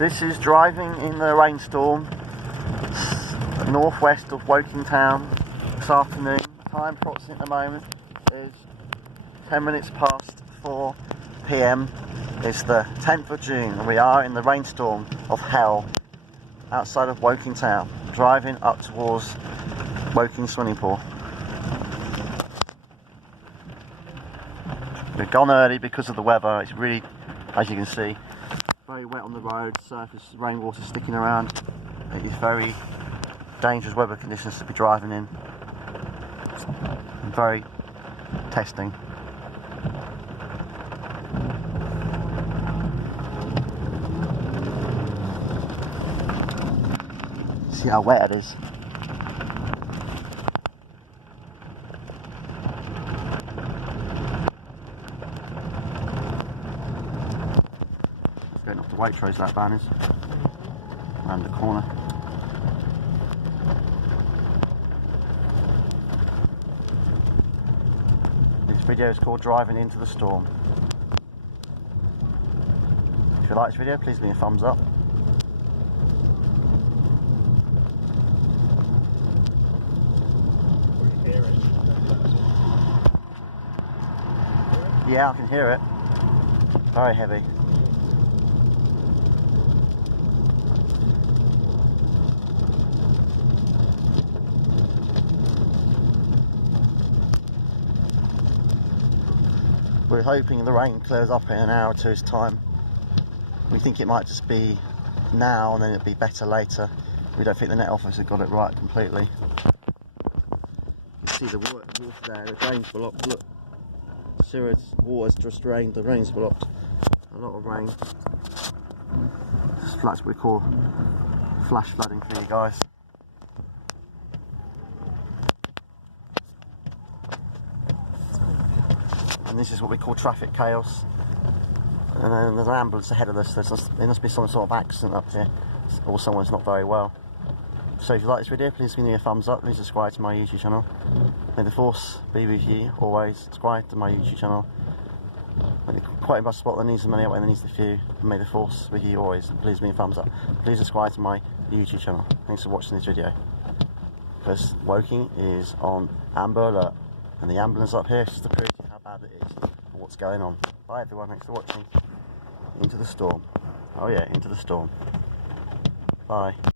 This is driving in the rainstorm northwest of Woking Town this afternoon. The time approximately at the moment is 10 minutes past 4 PM. It's the 10th of June and we are in the rainstorm of hell outside of Woking Town, driving up towards Woking swimming pool. We've gone early because of the weather. It's really, as you can see, very wet on the road, surface rainwater sticking around. It is very dangerous weather conditions to be driving in. Very testing. See how wet it is. It's going off the Waitrose, that van is. Around the corner. This video is called Driving into the Storm. If you like this video, please give me a thumbs up. Yeah, I can hear it. Very heavy. We're hoping the rain clears up in an hour or two's time. We think it might just be now and then it'll be better later. We don't think the Net Office have got it right completely. You see the water there, the drain's blocked. Look, sewage water's just drained, the rain's blocked. A lot of rain. This is what we call flash flooding for you guys. And this is what we call traffic chaos. And then there's an ambulance ahead of us. There must be some sort of accident up here, or someone's not very well. So if you like this video, please give me a thumbs up. Please subscribe to my YouTube channel. May the force be with you always. Subscribe to my YouTube channel. Quite much spot that needs the money out and needs the few. May the force with you always. Please give me a thumbs up. Please subscribe to my YouTube channel. Thanks for watching this video. Because Woking is on Amber Alert, and the ambulance up here is just to prove how bad it is and what's going on. Bye everyone, thanks for watching. Into the storm. Oh yeah, into the storm. Bye.